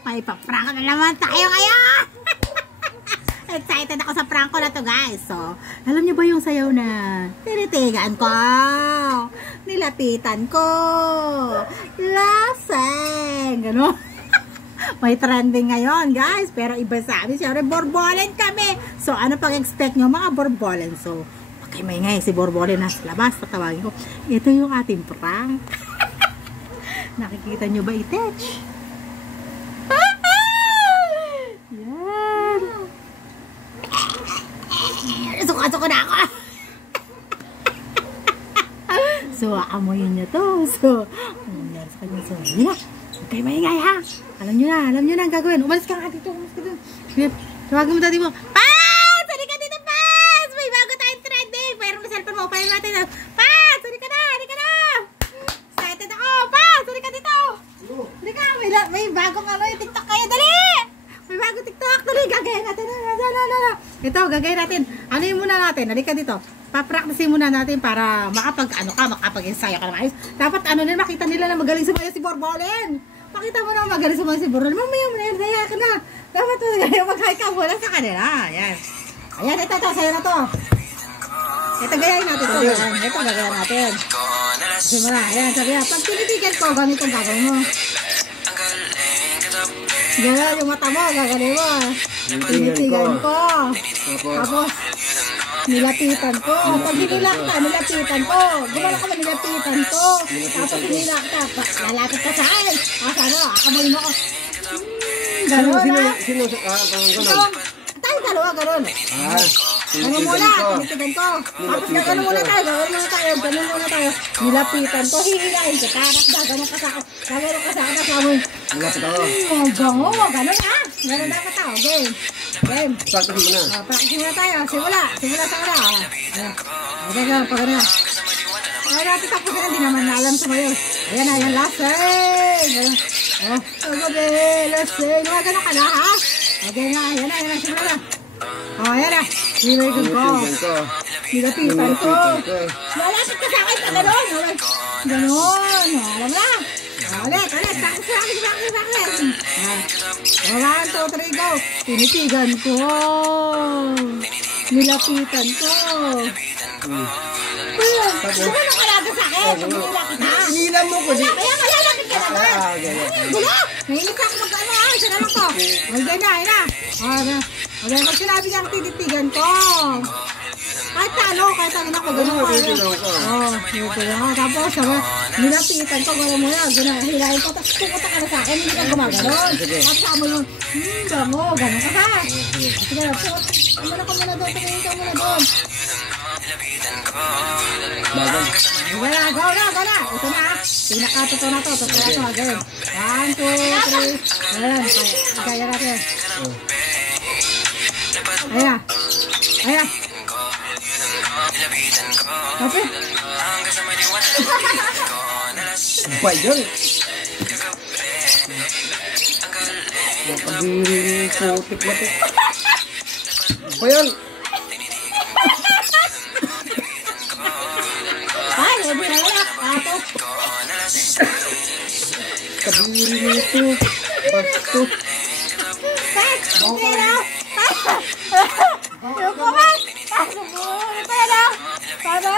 May pa-prank na naman tayo ngayon. Excited ako sa prank ko na to, guys. So, alam niyo ba yung sayaw na tinitigan ko, nilapitan ko, laseng, gano'n. May trending ngayon, guys. Pero iba sa amin, siyempre, borbolen kami. So, ano pang-expect nyo, mga borbolen? So, okay, may ngay, si borbolen nasa labas. Patawagin ko, ito yung ating prank. Nakikita nyo ba, Itech? Yan. Suka-suka na ako. So, amoyin nyo to. So, nangyari sa kanya. So, yun na. Okay, maingay ha. Alam nyo na ang gagawin. Umalis ka nga dito, umalis ka dito. Tawagin mo dati mo, Paz! Sali ka dito, Paz! May bago tayong trending. Mayroon na cellphone mo, paano natin na. Paz! Sali ka na! Excited ako! Paz! Sali ka dito! Sali ka! May bagong yung TikTok kayo. Dali! May bagong TikTok. Dali, gagayin natin. Ito, gagayin natin. Ano yung muna natin? Dali ka dito. Papracticein muna natin para makapag-ensayo ka naman. Dapat makita nila na magaling sumayo si Borbolen. Pakita mo na magaling sumayo si Borbolen. Mamaya mo na yun, daya ka na. Dapat mag-high ka muna sa kanila. Ayan. Ayan, ito, sayo na to. Ito, gayahin natin to. Ito, gagayin natin. Kasi mo na, ayan, sabi na. Pag tinitigan ko, ganito ang gagawin mo. Gaya, yung mata mo, gagawin mo. Tinitigan ko. Tapos, nilapitan ko. Pag hinilak ka, nilapitan ko. Gumala ka ba, nilapitan ko. Tapos hinilak ka, lalapit ka sa akin. Ano, akamoy mo ko. Gano'n na. Sino Tayo dalawa, gano'n. Ano muna, tinitigan ko. Tapos gano'n muna tayo. Nilapitan ko, hihilain ka. Tapos gano'n ka sa akin. Gano'n ka sa akin. Nilapit ako. Gano'n ha. Gano'n dapat tao. Game. Practice mo na. Practice muna tayo. Simula sa ara. Ayan, pag ano. Ay, natin tapos na, hindi naman alam sumayo. Ayan, laseng. Gabi, laseng. Gano'n ka na, ha? Okay na, ayan, simula na. Ayan na. Nilapitan ko. Nilapitan ko. Lalapit ka sa akin pa gano'n. Gano'n. Alam na. Ulit. Practice. 1, 2, 3, go. Tinitigan ko. Nilapitan ko. Gano'n ka lagi sa akin. Pag-iila kita. Hinilam mo ko. Kaya malalapit ka naman. Gulo. Nahilig ka ako mag-ano. Isa na lang ko. Ayan na. Ayan, pag sinabi niya ang tinitigan ko. Kahit ano ako, gano'n ko. Tapos, nilapitan ko, gano'n mo na, hilahin ko, tapos pupunta ka na sa akin, hindi ka gumaganon. Tapos sama yung, gano'n ka ha. Sige, muna ka muna doon, tingin ka muna doon. Go na. Ito na, pinakatuto na to, again. 1, 2, 3, ayan, kaya natin. Ayan. Apa? Ba yan? Napagiri putik ba ito? Ba yan? Ay, huwag na wala. Ato. Kabiri nito. Basto. Pero. Yung kumat. Pero. Sana.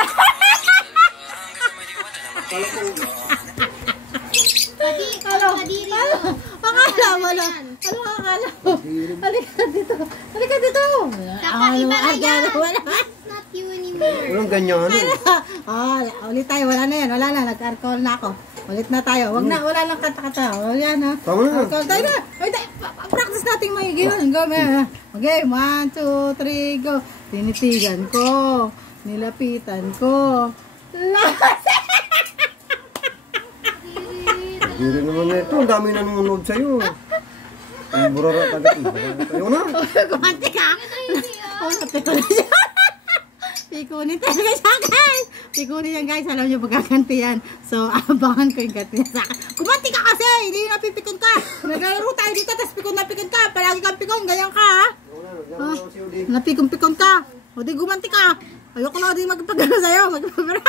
Akala mo na. Ano akala mo? Halika dito. It's not you anymore. Walang ganyan. Ulit tayo. Wala na yan. Nag-alcohol na ako. Ulit na tayo. Wala lang kata-kata. Yan ha. Tama na. Alcohol tayo na. Practice natin maigi yun. Okay, 1, 2, 3, go. Tinitigan ko. Nilapitan ko. Kabiri naman na ito. Ang dami na nanonood sa'yo. Ang burara agad. Ayaw na. Kumanti ka. Pikunin talaga siya, guys. Pikunin yan, guys. Alam nyo, magaganti yan. So, abangan ko yung ganti sa akin. Kumanti ka kasi. Hindi napipikon ka. Naglalaro tayo dito, tapos pikon na pikon ka. Palagi kang pikon. Ganyan ka, ha? Napikon-pikon ka. O, di gumanti ka. Ayoko na din magpagano sa'yo. Magpagano.